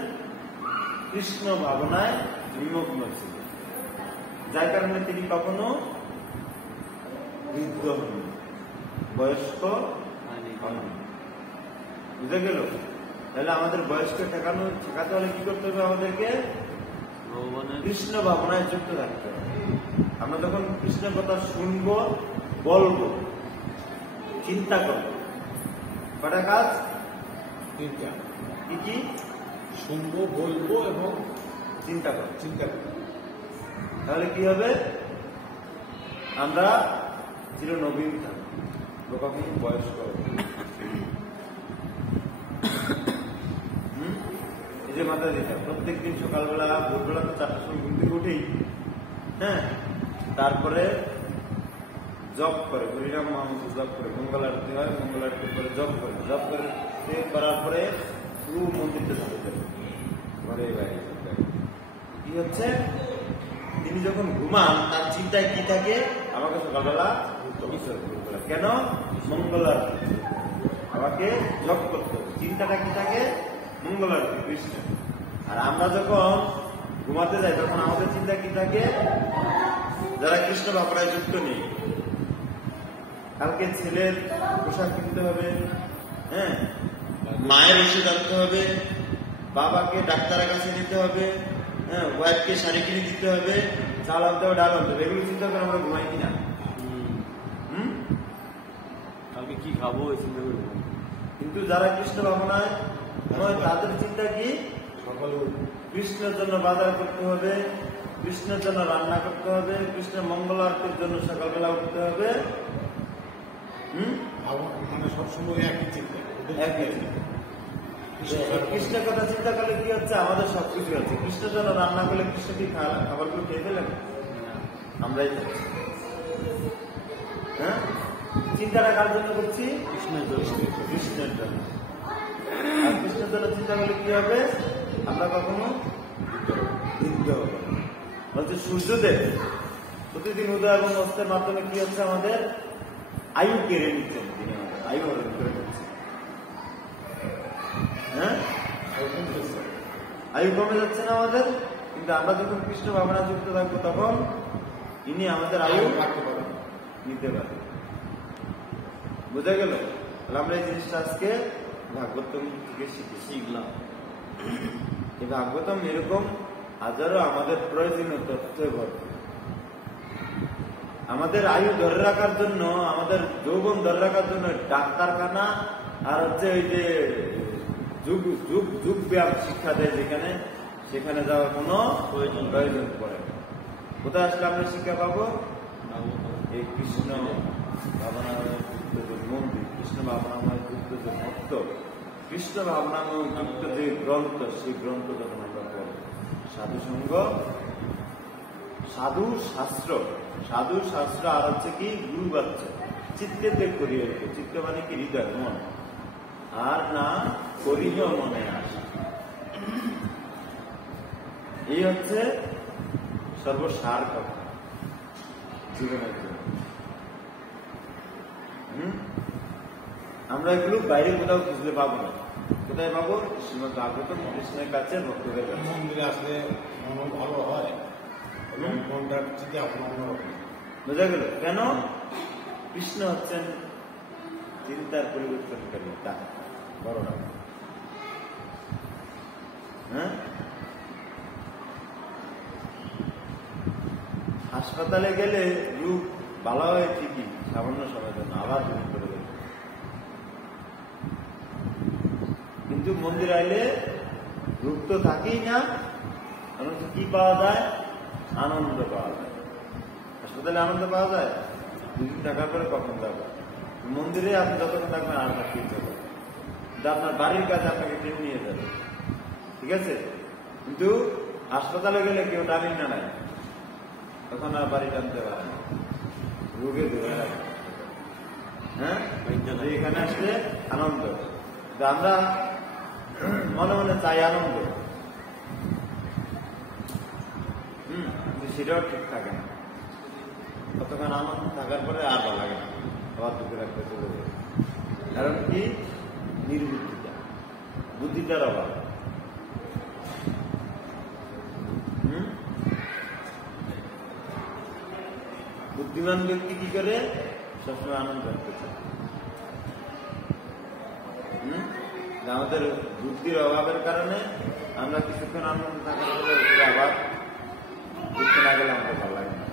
কৃষ্ণ ভাবনায় নিমগ্ন ছিলেন, যার কারণে তিনি কখনো বৃদ্ধ হন, বয়স্ক হন। বুঝা গেল? তাহলে আমাদের বয়সকে ঠেকাতে হলে কি করতে হবে? আমাদেরকে কৃষ্ণ ভাবনায় যুক্ত থাকতে হবে। আমরা যখন কৃষ্ণের কথা শুনবো, বলবো, চিন্তা করবো, কটা কাজ? তিনটা। কি কি? শুনবো, বলবো এবং চিন্তা করবো। করবো। তাহলে কি হবে? আমরা চির নবীন থাকবো, কখনো বয়স্ক হবে। এই যে মাথা দিতে প্রত্যেকদিন সকালবেলা, ভোরবেলা তো 4টার সময় ঘুম থেকে উঠেই, তারপরে জব করে, হরিরাম মহামন্ত্র জব করে, মঙ্গল আরতি হয়, মঙ্গল আরতির পরে জব করে করার পরে পুরো মন্দিরটা চলে যাবে, ঘরে বাইরে। কি হচ্ছে? তিনি যখন ঘুমান তার চিন্তায় কি থাকে? আমাকে সকালবেলা কেন? মঙ্গল আরতি, আমাকে জব করতে হবে। চিন্তাটা কি থাকে? মঙ্গল আরতি, কৃষ্ণ। আর আমরা যখন ঘুমাতে যাই তখন আমাদের চিন্তা কি থাকে? যারা কৃষ্ণ ভাবনায় যুক্ত নেই, কালকে ছেলের পোশাক কিনতে হবে, মায়ের ওষুধ আনতে হবে, বাবাকে ডাক্তারের কাছে নিতে হবে, ওয়াইফকে শাড়ি কিনে দিতে হবে, চাল আনতে হবে, ডাল আনতে হবে। এগুলো চিন্তা করে আমরা ঘুমাই কিনা? কালকে কি খাবো চিন্তা করবো। কিন্তু যারা কৃষ্ণ ভাবনায় তাদের চিন্তা কি? সকালে কৃষ্ণের জন্য বাজার করতে হবে, কৃষ্ণের জন্য রান্না করতে হবে, কৃষ্ণের মঙ্গল আরতির জন্য সকালবেলা উঠতে হবে। মানে সবসময় একই চিন্তা। কৃষ্ণের কথা চিন্তা করলে কি হচ্ছে? আমাদের সবকিছু আছে। কৃষ্ণের জন্য রান্না করলে কৃষ্ণ কি খাবারগুলো খেয়ে ফেলেন? আমরাই খাচ্ছি। চিন্তাটা কার জন্য করছি? কৃষ্ণের জন্য। আর কৃষ্ণের জন্য চিন্তা করলে কি হবে? আমরা কখনো বৃদ্ধ হব। বলছে সূর্যদেব প্রতিদিন উদয় এবং অস্তের মাধ্যমে কি হচ্ছে? আমাদের আয়ু কেড়ে নিচ্ছেন তিনি, আমাদের আয়ু হরণ করে নিচ্ছেন। আয়ু কমে যাচ্ছে না আমাদের? কিন্তু আমরা যখন কৃষ্ণ ভাবনা যুক্ত থাকবো তখন ইনি আমাদের আয়ু নিতে পারে। বোঝা গেল? আমরা এই জিনিসটা আজকে ভাগবতম থেকে শিখলাম। এই ভাগবতম এরকম হাজারো আমাদের প্রয়োজনীয় তথ্য ভর্তি। আমাদের আয়ু ধরে রাখার জন্য, আমাদের যৌবন ধরে রাখার জন্য ডাক্তারখানা আর হচ্ছে ওই যে যুগ ব্যায়াম শিক্ষা দেয় যেখানে, সেখানে যাওয়ার কোনো প্রয়োজন পড়ে না। কোথায় আসলে আমরা শিক্ষা পাবো? এই কৃষ্ণ ভাবনাময় যুক্ত যে মন্দির, কৃষ্ণ ভাবনাময় যুক্ত যে ভক্ত, কৃষ্ণ ভাবনাময় যুক্ত যে গ্রন্থ, সেই গ্রন্থ যখন আমরা পড়ব, সাধুসঙ্গ, সাধু শাস্ত্র আর হচ্ছে কি গুরু বাচ্চা চিত্তে ত্যাগ করিয়ে রেখে, চিত্ত মানে কি হৃদয়, মন, আর না করিহ মনে আসে। এই হচ্ছে সর্বসার কথা জীবনের জন্য। আমরা এগুলো বাইরে কোথাও খুঁজলে পাবো না। কোথায় পাবো? শ্রীমদ ভাগবতম কৃষ্ণের কাছে, ভক্তদের কাছে। মন্দিরে আসলে মন ভালো হয় এবং মনটা চিন্তা অন্যরকম। বোঝা গেল? কেন? কৃষ্ণ হচ্ছেন চিন্তার পরিবর্তনকারী, তা বড় না। হ্যাঁ, হাসপাতালে গেলে রোগ ভালো হয় ঠিকই, সামান্য সময়ের জন্য আবার রোগ করে দেবে। কিন্তু মন্দির আইলে রোগ তো থাকেই না, অথচ কি পাওয়া যায়? আনন্দ পাওয়া যায়। হাসপাতালে আনন্দ পাওয়া যায় 2 দিন টাকা করে কখন যাবে? মন্দিরে আপনি যতক্ষণ থাকবেন আর থাকতে ইচ্ছা করবে, আপনার বাড়ির কাছে আপনাকে টেনে নিয়ে যাবে, ঠিক আছে? কিন্তু হাসপাতালে গেলে কেউ টানি না নাই, তখন আর বাড়ি টানতে পারে না, রোগে ধরে রাখে। হ্যাঁ, এখানে আসলে আনন্দ, আমরা মনে মনে চাই আনন্দ, কিন্তু সেটাও ঠিক থাকে না। কতক্ষণ আনন্দ থাকার পরে আর ভালো লাগে না, আবার দুঃখে রাখতে চলে যাবে। কারণ কি? নির্বুদ্ধিতা, বুদ্ধিটার অভাব। বুদ্ধিমান ব্যক্তি কি করে? সবসময় আনন্দ রাখতে চায়। আমাদের বুদ্ধির অভাবের কারণে আমরা কিছুক্ষণ আনন্দ থাকার পরে আবার বুঝতে না গেলে আমাদের ভালো লাগে না।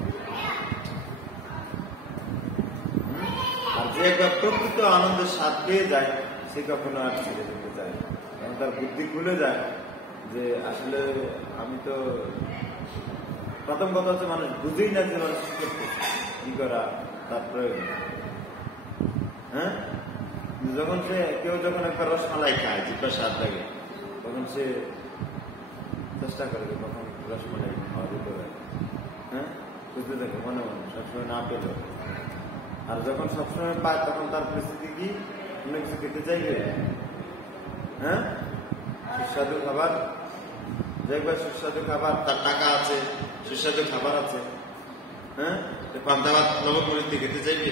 আর যে একবার প্রকৃত আনন্দের স্বাদ পেয়ে যায়, সে কখনো আর ছেড়ে যেতে চায় না। কারণ তার বুদ্ধি খুলে যায় যে আসলে আমি তো, প্রথম কথা হচ্ছে মানুষ বুঝেই না যে মানুষ কি করা তার প্রয়োজন। হ্যাঁ, যখন সে কেউ যখন একটা রসমালাই খায়, জিভা স্বাদ লাগে, তখন সে চেষ্টা করে যে কখন রসমালাই খাওয়া দিতে পারে। হ্যাঁ, বুঝতে থাকে মনে মনে, সবসময় না পেল। আর যখন সবসময় পায়, তখন তার পরিস্থিতি কি? অনেক কিছু খেতে চাইবে। হ্যাঁ, সুস্বাদু খাবার, দেখবে সুস্বাদু খাবার, তার টাকা আছে, সুস্বাদু খাবার আছে, হ্যাঁ, পান্তা ভাত নবমণিতে খেতে চাইবে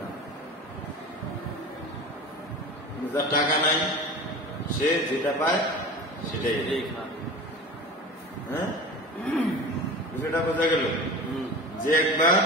না। যার টাকা নাই, সে যেটা পায় সেটাই খায়। হ্যাঁ, সেটা বোঝা গেল যে একবার